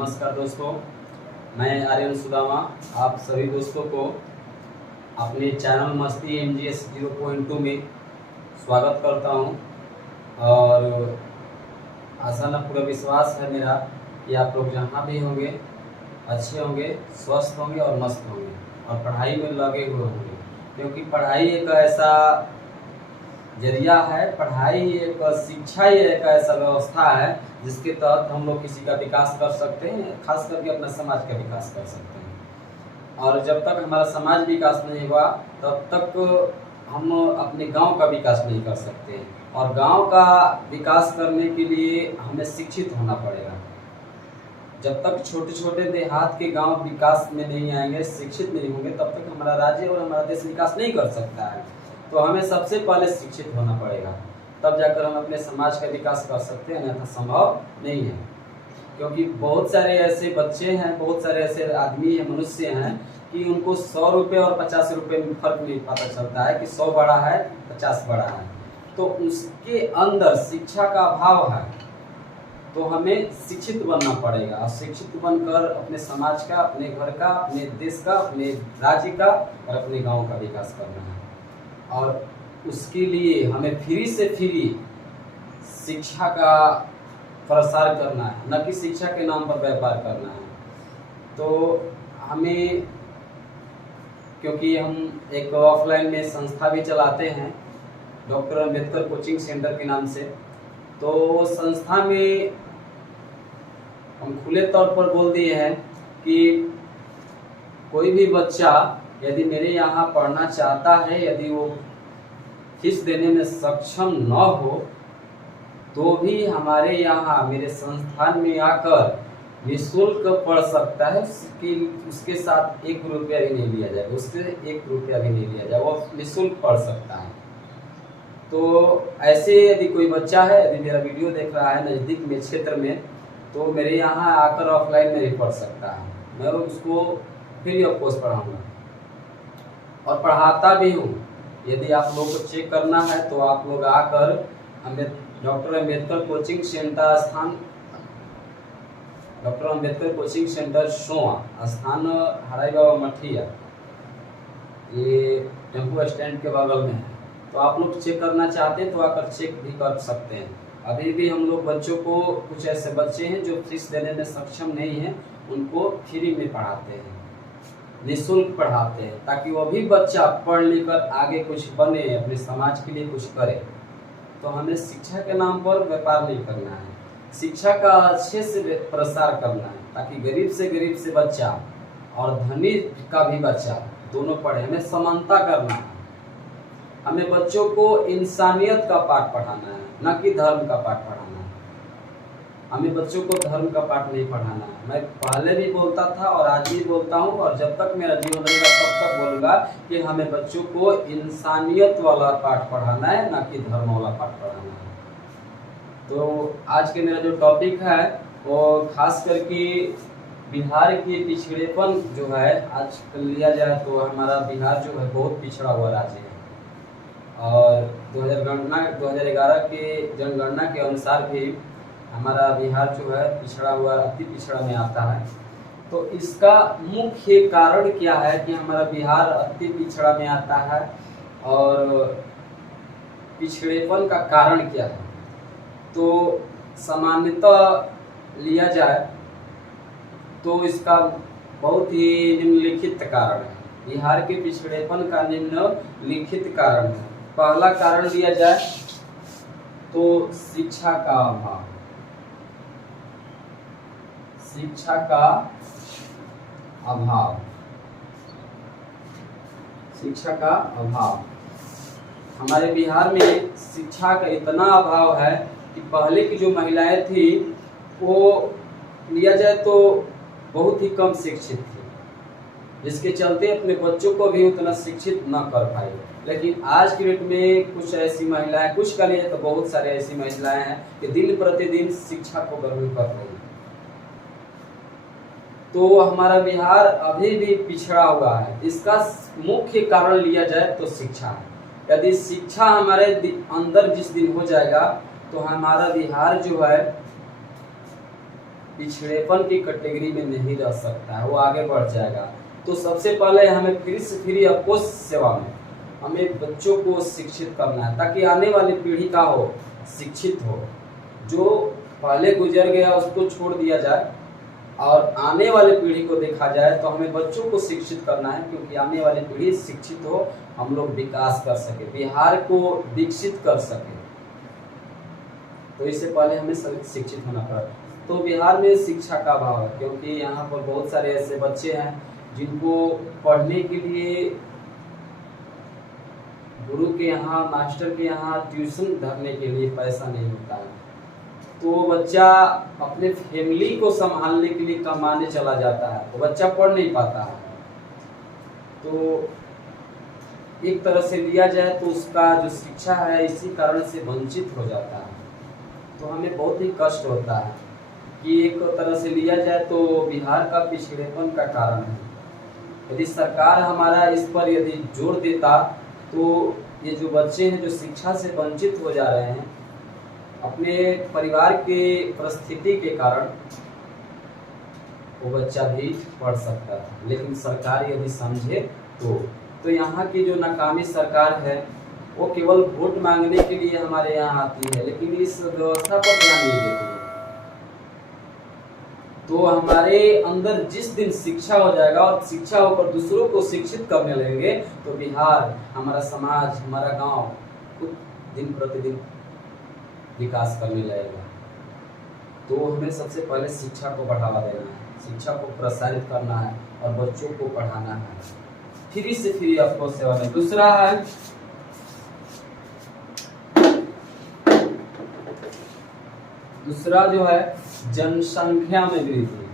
नमस्कार दोस्तों, मैं आर्यन सुदामा आप सभी दोस्तों को अपने चैनल मस्ती MGS 0.2 में स्वागत करता हूं। और आशा न पूरा विश्वास है मेरा कि आप लोग जहां भी होंगे अच्छे होंगे, स्वस्थ होंगे और मस्त होंगे और पढ़ाई में लगे हुए होंगे, क्योंकि पढ़ाई एक ऐसा जरिया है, पढ़ाई एक शिक्षा ही एक ऐसा व्यवस्था है जिसके तहत हम लोग किसी का विकास कर सकते हैं, खास करके अपने समाज का विकास कर सकते हैं। और जब तक हमारा समाज विकास नहीं हुआ तब तक हम अपने गांव का विकास नहीं कर सकते हैं। और गांव का विकास करने के लिए हमें शिक्षित होना पड़ेगा। जब तक छोटे छोटे देहात के गांव विकास में नहीं आएंगे, शिक्षित नहीं होंगे, तब तक हमारा राज्य और हमारा देश विकास नहीं कर सकता है। तो हमें सबसे पहले शिक्षित होना पड़ेगा, तब जाकर हम अपने समाज का विकास कर सकते हैं, अन्यथा संभव नहीं है। क्योंकि बहुत सारे ऐसे बच्चे हैं, बहुत सारे ऐसे आदमी हैं, मनुष्य हैं कि उनको 100 रुपये और 50 रुपये में फर्क नहीं पता चलता है कि 100 बड़ा है 50 बड़ा है। तो उसके अंदर शिक्षा का अभाव है। तो हमें शिक्षित बनना पड़ेगा और शिक्षित बनकर अपने समाज का, अपने घर का, अपने देश का, अपने राज्य का और अपने गांव का विकास करना है। और उसके लिए हमें फ्री से फ्री शिक्षा का प्रसार करना है, न कि शिक्षा के नाम पर व्यापार करना है। तो हमें, क्योंकि हम एक ऑफलाइन में संस्था भी चलाते हैं डॉक्टर अंबेडकर कोचिंग सेंटर के नाम से, तो संस्था में हम खुले तौर पर बोल दिए हैं कि कोई भी बच्चा यदि मेरे यहाँ पढ़ना चाहता है, यदि वो फीस देने में सक्षम न हो, तो भी हमारे यहाँ मेरे संस्थान में आकर निःशुल्क पढ़ सकता है। उसके साथ 1 रुपया भी नहीं लिया जाएगा, उससे 1 रुपया भी नहीं लिया जाएगा, वो निःशुल्क पढ़ सकता है। तो ऐसे यदि कोई बच्चा है, यदि मेरा वीडियो देख रहा है नज़दीक में क्षेत्र में, तो मेरे यहाँ आकर ऑफलाइन में भी पढ़ सकता है। मैं उसको फ्री ऑफ कॉस्ट पढ़ाऊँगा और पढ़ाता भी हूँ। यदि आप लोग को चेक करना है तो आप लोग आकर डॉक्टर अंबेडकर कोचिंग सेंटर स्थान, डॉक्टर अंबेडकर कोचिंग सेंटर सोआ स्थान हराई बाबा मठिया, ये टेम्पो स्टैंड के बगल में है। तो आप लोग चेक करना चाहते हैं तो आकर चेक भी कर सकते हैं। अभी भी हम लोग बच्चों को, कुछ ऐसे बच्चे हैं जो फीस देने में सक्षम नहीं हैं, उनको फ्री में पढ़ाते हैं, निःशुल्क पढ़ाते हैं, ताकि वो भी बच्चा पढ़ लिख कर आगे कुछ बने, अपने समाज के लिए कुछ करे। तो हमें शिक्षा के नाम पर व्यापार नहीं करना है, शिक्षा का अच्छे से प्रसार करना है, ताकि गरीब से बच्चा और धनी का भी बच्चा दोनों पढ़े। हमें समानता करना है। हमें बच्चों को इंसानियत का पाठ पढ़ाना है, न कि धर्म का पाठ पढ़ाना है। हमें बच्चों को धर्म का पाठ नहीं पढ़ाना है। मैं पहले भी बोलता था और आज भी बोलता हूँ, और जब तक मेरा जीवन रहेगा तब तक बोलूँगा कि हमें बच्चों को इंसानियत वाला पाठ पढ़ाना है, न कि धर्म वाला पाठ पढ़ाना है। तो आज के मेरा जो टॉपिक है वो खास करके बिहार के पिछड़ेपन जो है आज लिया जाए तो हमारा बिहार जो है बहुत पिछड़ा हुआ राज्य है। और 2011 के जनगणना के अनुसार भी हमारा बिहार जो है पिछड़ा हुआ, अति पिछड़ा में आता है। तो इसका मुख्य कारण क्या है कि हमारा बिहार अति पिछड़ा में आता है, और पिछड़ेपन का कारण क्या है? तो सामान्यतः लिया जाए तो इसका बहुत ही निम्नलिखित कारण है। बिहार के पिछड़ेपन का निम्नलिखित कारण है। पहला कारण लिया जाए तो शिक्षा का अभाव। शिक्षा का अभाव, शिक्षा का अभाव। हमारे बिहार में शिक्षा का इतना अभाव है कि पहले की जो महिलाएं थी वो लिया जाए तो बहुत ही कम शिक्षित थी, जिसके चलते अपने बच्चों को भी उतना शिक्षित न कर पाई। लेकिन आज की डेट में कुछ ऐसी महिलाएं, कुछ का लिए तो बहुत सारे ऐसी महिलाएं हैं कि दिन प्रतिदिन शिक्षा को ग्रहण कर रही हैं। तो हमारा बिहार अभी भी पिछड़ा हुआ है। इसका मुख्य कारण लिया जाए तो शिक्षा है। यदि शिक्षा हमारे अंदर जिस दिन हो जाएगा तो हमारा बिहार जो है पिछड़ेपन की कैटेगरी में नहीं रह सकता है, वो आगे बढ़ जाएगा। तो सबसे पहले हमें फ्री से फ्री ऑफ कॉस्ट सेवा में हमें बच्चों को शिक्षित करना है, ताकि आने वाली पीढ़ी का हो शिक्षित हो। जो पहले गुजर गया उसको छोड़ दिया जाए और आने वाली पीढ़ी को देखा जाए, तो हमें बच्चों को शिक्षित करना है, क्योंकि आने वाली पीढ़ी शिक्षित हो, हम लोग विकास कर सके, बिहार को विकसित कर सके। तो इससे पहले हमें शिक्षित होना पड़ा। तो बिहार में शिक्षा का अभाव है, क्योंकि यहाँ पर बहुत सारे ऐसे बच्चे हैं जिनको पढ़ने के लिए गुरु के यहाँ, मास्टर के यहाँ ट्यूशन धरने के लिए पैसा नहीं होता है। तो बच्चा अपने फैमिली को संभालने के लिए कमाने चला जाता है, तो बच्चा पढ़ नहीं पाता है। तो एक तरह से लिया जाए तो उसका जो शिक्षा है इसी कारण से वंचित हो जाता है। तो हमें बहुत ही कष्ट होता है कि एक तरह से लिया जाए तो बिहार का पिछड़ेपन का कारण है। यदि सरकार हमारा इस पर यदि जोर देता तो ये जो बच्चे हैं जो शिक्षा से वंचित हो जा रहे हैं अपने परिवार के परिस्थिति के कारण, वो बच्चा भी पढ़ सकता है। लेकिन सरकार यदि समझे तो यहाँ की जो नाकामी सरकार है वो केवल वोट मांगने के लिए हमारे यहाँ आती है, लेकिन इस व्यवस्था पर ध्यान नहीं देती है। तो हमारे अंदर जिस दिन शिक्षा हो जाएगा और शिक्षा होकर दूसरों को शिक्षित करने लगेंगे, तो बिहार, हमारा समाज, हमारा गांव खुद दिन प्रतिदिन विकास करने लगेगा। तो हमें सबसे पहले शिक्षा को बढ़ावा देना है, शिक्षा को प्रसारित करना है और बच्चों को पढ़ाना है फ्री से फ्री ऑफ कॉस्ट सेवा में। दूसरा है दूसरा जो है जनसंख्या में वृद्धि।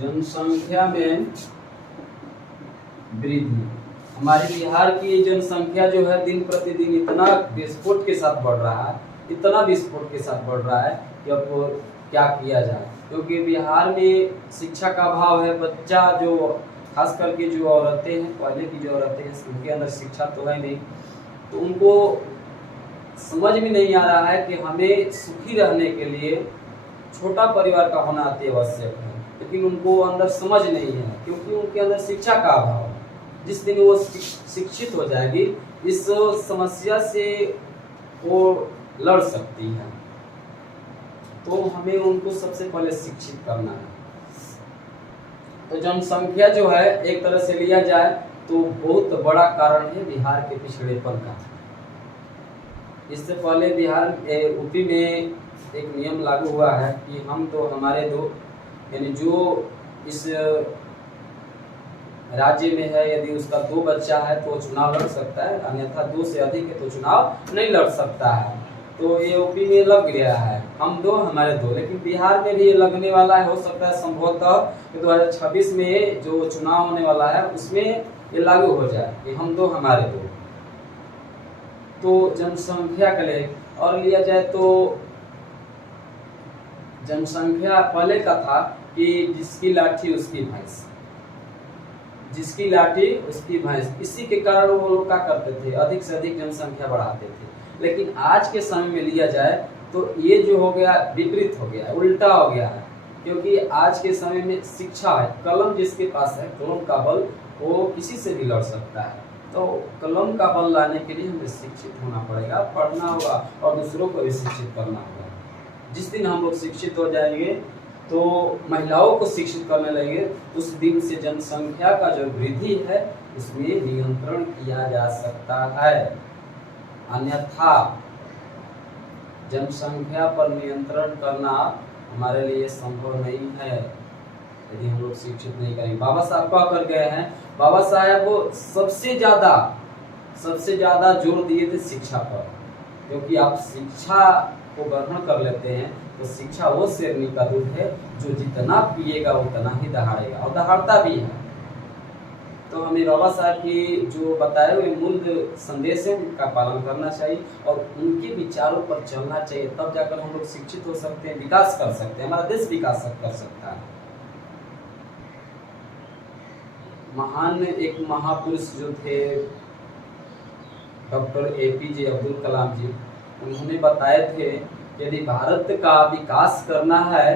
जनसंख्या में वृद्धि, हमारे बिहार की जनसंख्या जो है दिन प्रतिदिन इतना विस्फोट के साथ बढ़ रहा है, इतना विस्फोट के साथ बढ़ रहा है कि अब क्या किया जाए। क्योंकि बिहार में शिक्षा का अभाव है। बच्चा जो खास करके जो औरतें हैं, पहले की जो औरतें हैं उनके अंदर शिक्षा तो है नहीं, तो उनको समझ में नहीं आ रहा है कि हमें सुखी रहने के लिए छोटा परिवार का होना अति आवश्यक है। लेकिन उनको अंदर समझ नहीं है, क्योंकि उनके अंदर शिक्षा का अभाव है। जिस दिन वो शिक्षित हो जाएगी, इस समस्या से वो लड़ सकती है। तो हमें उनको सबसे पहले शिक्षित करना है। तो जनसंख्या जो है एक तरह से लिया जाए तो बहुत बड़ा कारण है बिहार के पिछड़ेपन का। इससे पहले बिहार यूपी में एक नियम लागू हुआ है कि हम दो हमारे दो, यानी जो इस राज्य में है यदि उसका 2 बच्चा है तो चुनाव लड़ सकता है, अन्यथा 2 से अधिक है तो चुनाव नहीं लड़ सकता है। तो ये यूपी में लग गया है, हम 2 हमारे 2। लेकिन बिहार में भी ये लगने वाला है, हो सकता है संभवतः 2026 में जो चुनाव होने वाला है उसमें ये लागू हो जाए कि हम 2 हमारे 2। तो जनसंख्या के लिए और लिया जाए तो जनसंख्या पहले का था कि जिसकी लाठी उसकी भैंस, जिसकी लाठी उसकी भैंस। इसी के कारण वो लोग क्या करते थे, अधिक से अधिक जनसंख्या बढ़ाते थे। लेकिन आज के समय में लिया जाए तो ये जो हो गया विपरीत हो गया, उल्टा हो गया है। क्योंकि आज के समय में शिक्षा है, कलम जिसके पास है, कलम का बल, वो किसी से भी लड़ सकता है। तो कलम का बल लाने के लिए हमें शिक्षित होना पड़ेगा, पढ़ना होगा और दूसरों को भी शिक्षित करना होगा। जिस दिन हम लोग शिक्षित हो जाएंगे तो महिलाओं को शिक्षित करने लगेंगे, उस दिन से जनसंख्या का जो वृद्धि है उसमें नियंत्रण किया जा सकता है। अन्यथा जनसंख्या पर नियंत्रण करना हमारे लिए संभव नहीं है यदि हम लोग शिक्षित नहीं करेंगे। बाबा साहब क्या कर गए हैं, बाबा साहब वो सबसे ज्यादा जोर दिए थे शिक्षा पर। क्योंकि आप शिक्षा को ग्रहण कर लेते हैं तो शिक्षा वो शेरनी का दूध है जो जितना पिएगा उतना ही दहाड़ेगा, और दहाड़ता भी है। तो हमें बाबा साहब की जो बताए हुए मूल संदेश है उनका पालन करना चाहिए और उनके विचारों पर चलना चाहिए, तब जाकर हम लोग शिक्षित हो सकते हैं, विकास कर सकते हैं, हमारा देश विकास कर सकता है। महान एक महापुरुष जो थे डॉक्टर APJ अब्दुल कलाम जी, उन्होंने बताए थे यदि भारत का विकास करना है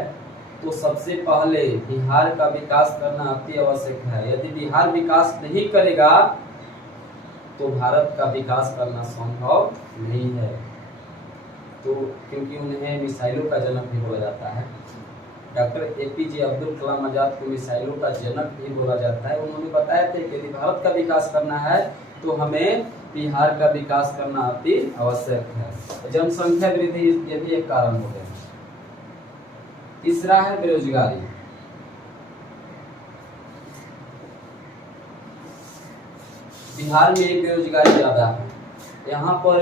तो सबसे पहले बिहार का विकास करना अति आवश्यक है। यदि बिहार विकास नहीं करेगा तो भारत का विकास करना संभव नहीं है। तो क्योंकि उन्हें मिसाइलों का जनक भी बोला जाता है, डॉक्टर APJ अब्दुल कलाम आजाद को मिसाइलों का जनक भी बोला जाता है। उन्होंने बताया था कि यदि भारत का विकास करना है तो हमें बिहार का विकास करना अति आवश्यक है। जनसंख्या वृद्धि ये भी एक कारण हो गया। तीसरा है बेरोजगारी। बिहार में बेरोजगारी ज्यादा है। यहाँ पर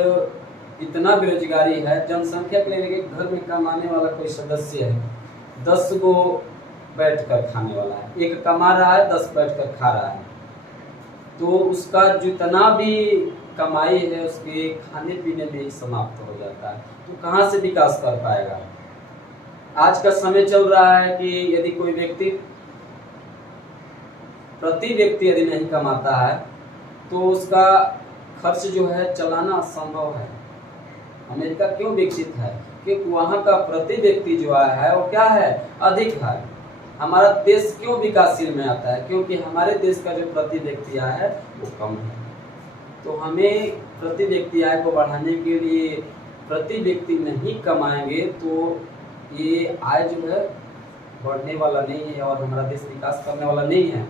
इतना बेरोजगारी है, जनसंख्या के लिए घर में कमाने वाला कोई सदस्य है 10 को बैठ कर खाने वाला है, एक कमा रहा है 10 बैठ कर खा रहा है, तो उसका जितना भी कमाई है उसके खाने पीने में ही समाप्त हो जाता है। तो कहाँ से विकास कर पाएगा? आज का समय चल रहा है कि यदि कोई व्यक्ति प्रति व्यक्ति यदि नहीं कमाता है तो उसका खर्च जो है चलाना असंभव है। अमेरिका क्यों विकसित है? क्योंकि वहाँ का प्रति व्यक्ति जो है वो क्या है, अधिक है। हमारा देश क्यों विकासशील में आता है? क्योंकि हमारे देश का जो प्रति व्यक्ति आय है वो कम है। तो हमें प्रति व्यक्ति आय को बढ़ाने के लिए प्रति व्यक्ति नहीं कमाएंगे तो ये आय जो है बढ़ने वाला नहीं है और हमारा देश विकास करने वाला नहीं है।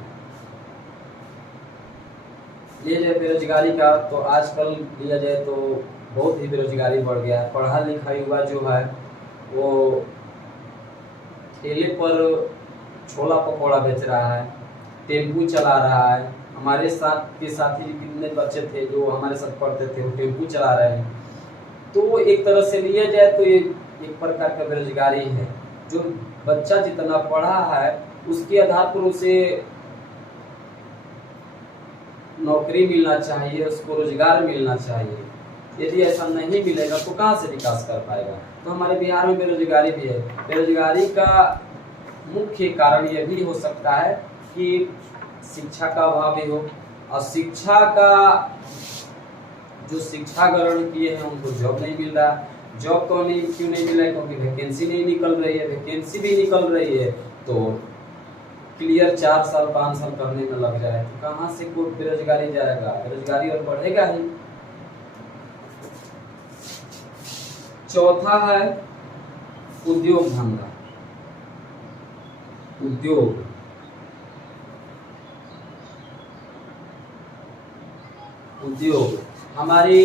लिया जाए बेरोजगारी का, तो आजकल लिया जाए तो बहुत ही बेरोजगारी बढ़ गया है। पढ़ा लिखा युवा जो है वो ठेले पर छोला पकौड़ा बेच रहा है, टेम्पू चला रहा है। हमारे साथ के साथी कितने बच्चे थे जो हमारे साथ पढ़ते थे वो टेम्पू चला रहे हैं। तो एक तरह से लिया जाए तो ये एक प्रकार का बेरोजगारी है। जो बच्चा जितना पढ़ा है उसके आधार पर उसे नौकरी मिलना चाहिए, उसको रोजगार मिलना चाहिए। यदि ऐसा नहीं मिलेगा तो कहाँ से विकास कर पाएगा? तो हमारे बिहार में बेरोजगारी भी है। बेरोजगारी का मुख्य कारण यह भी हो सकता है कि शिक्षा का अभाव भी हो, और शिक्षा का जो शिक्षा ग्रहण किए हैं उनको जॉब नहीं मिल रहा। जॉब तो नहीं क्यों नहीं मिल रहा है? क्योंकि वैकेंसी नहीं निकल रही है। वैकेंसी भी निकल रही है तो क्लियर 4 साल 5 साल करने में लग जाए तो कहाँ से कोई बेरोजगारी जाएगा? बेरोजगारी और बढ़ेगा ही। चौथा है उद्योग धंधा। उद्योग हमारी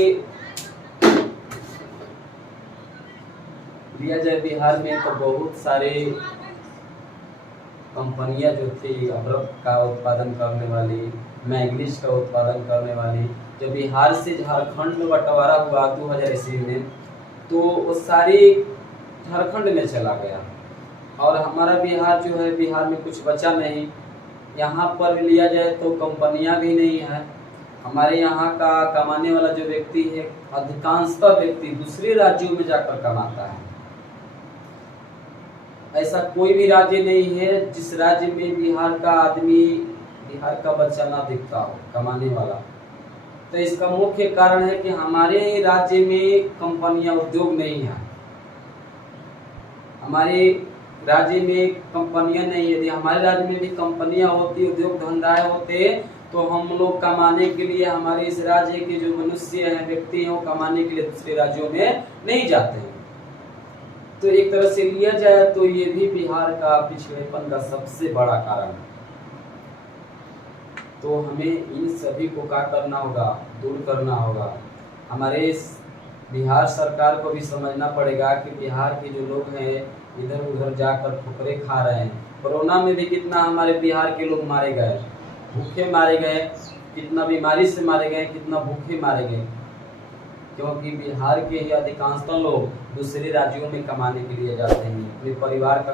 लिया जाए बिहार में तो बहुत सारे कंपनियां जो थी अदरक का उत्पादन करने वाली, मैग्नीज का उत्पादन करने वाली, जब बिहार से झारखंड में बंटवारा हुआ 2000 ईस्वी में तो वो सारी झारखंड में चला गया और हमारा बिहार जो है, बिहार में कुछ बचा नहीं। यहाँ पर लिया जाए तो कंपनियां भी नहीं है। हमारे यहाँ का कमाने वाला जो व्यक्ति है अधिकांशतः व्यक्ति दूसरे राज्यों में जाकर कमाता है। ऐसा कोई भी राज्य नहीं है जिस राज्य में बिहार का आदमी, बिहार का बच्चा ना दिखता हो कमाने वाला। तो इसका मुख्य कारण है कि हमारे राज्य में कंपनियां, उद्योग नहीं है। हमारे राज्य में कंपनियां नहीं है। यदि हमारे राज्य में भी कंपनियां होती, उद्योग धंधाएं होते तो हम लोग कमाने के लिए, हमारे इस राज्य के जो मनुष्य हैं, व्यक्ति हैं, वो कमाने के लिए दूसरे राज्यों में नहीं जाते हैं। तो एक तरह से लिया जाए तो ये भी बिहार का पिछड़ेपन का सबसे बड़ा कारण है। तो हमें इन सभी को क्या करना होगा? दूर करना होगा। हमारे इस बिहार सरकार को भी समझना पड़ेगा कि बिहार के जो लोग हैं इधर उधर जाकर ठोकरे खा रहे हैं। कोरोना में भी कितना हमारे बिहार के लोग मारे गए, भूखे मारे गए, कितना बीमारी से मारे गए, कितना भूखे मारे गए, क्योंकि बिहार के ही अधिकांशतः लोग दूसरे राज्यों में कमाने के लिए जाते हैं, अपने परिवार का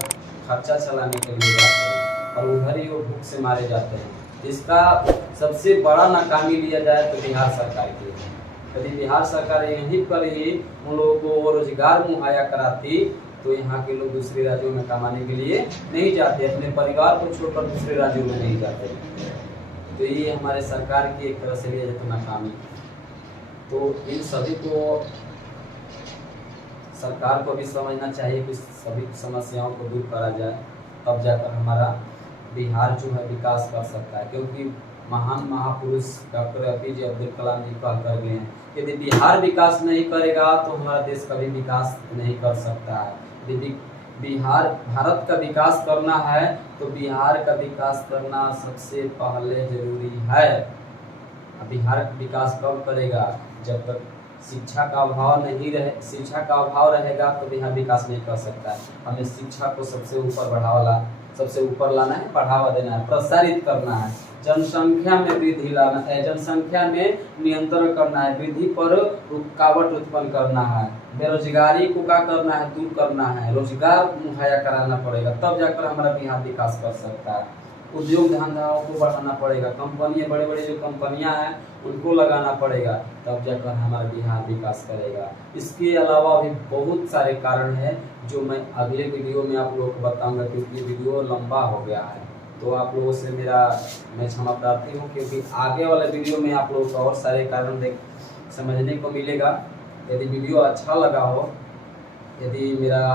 खर्चा चलाने के लिए जाते हैं और उधर ही वो भूख से मारे जाते हैं। इसका सबसे बड़ा नाकामी लिया जाए तो बिहार सरकार की है। यदि बिहार सरकार यहीं पर ही उन लोगों को रोजगार मुहैया कराती तो यहाँ के लोग दूसरे राज्यों में कमाने के लिए नहीं जाते, अपने परिवार को छोड़कर दूसरे राज्यों में नहीं जाते। तो ये हमारे सरकार की एक तरह से लिया जाए तो नाकामी। तो इन सभी को सरकार को भी समझना चाहिए कि सभी समस्याओं को दूर करा जाए, तब जाकर हमारा बिहार जो है विकास कर सकता है। क्योंकि महान महापुरुष डॉक्टर APJ अब्दुल कलाम जी कह कर गए हैं, यदि बिहार विकास नहीं करेगा तो हमारा देश कभी विकास नहीं कर सकता है। यदि बिहार भारत का विकास करना है तो बिहार का विकास करना सबसे पहले जरूरी है। बिहार का विकास कब करेगा? जब तक शिक्षा का अभाव नहीं रहे, शिक्षा का अभाव रहेगा तो बिहार विकास नहीं कर सकता है। हमें शिक्षा को सबसे ऊपर लाना है, बढ़ावा देना है, प्रसारित करना है, जनसंख्या में वृद्धि लाना है, जनसंख्या में नियंत्रण करना है, वृद्धि पर रुकावट उत्पन्न करना है, बेरोजगारी को क्या करना है? दूर करना है, रोजगार मुहैया कराना पड़ेगा, तब जाकर हमारा बिहार विकास कर सकता है। उद्योग धंधाओं को बढ़ाना पड़ेगा, कंपनियां, बड़े बड़े जो कंपनियां हैं उनको लगाना पड़ेगा, तब जाकर हमारा बिहार विकास करेगा। इसके अलावा भी बहुत सारे कारण हैं जो मैं अगले वीडियो में आप लोगों को बताऊंगा, क्योंकि वीडियो लंबा हो गया है। तो आप लोगों से मैं क्षमा प्रार्थी हूँ, क्योंकि आगे वाले वीडियो में आप लोगों को और सारे कारण समझने को मिलेगा। यदि वीडियो अच्छा लगा हो, यदि मेरा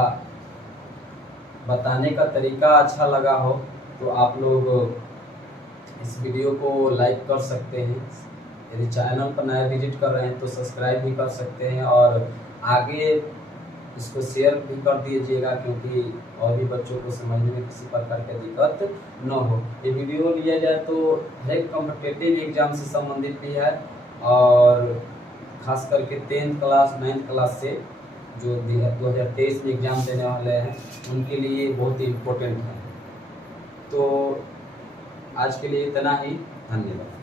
बताने का तरीका अच्छा लगा हो, तो आप लोग इस वीडियो को लाइक कर सकते हैं। यदि चैनल पर नया विजिट कर रहे हैं तो सब्सक्राइब भी कर सकते हैं, और आगे इसको शेयर भी कर दीजिएगा, क्योंकि और भी बच्चों को समझने में किसी प्रकार की दिक्कत न हो। ये वीडियो लिया जाए तो हर एक कॉम्पिटिटिव एग्जाम से संबंधित भी है, और खास करके 10th क्लास 9th क्लास से जो 2023 में एग्ज़ाम देने वाले हैं उनके लिए बहुत ही इम्पोर्टेंट है। तो आज के लिए इतना ही, धन्यवाद।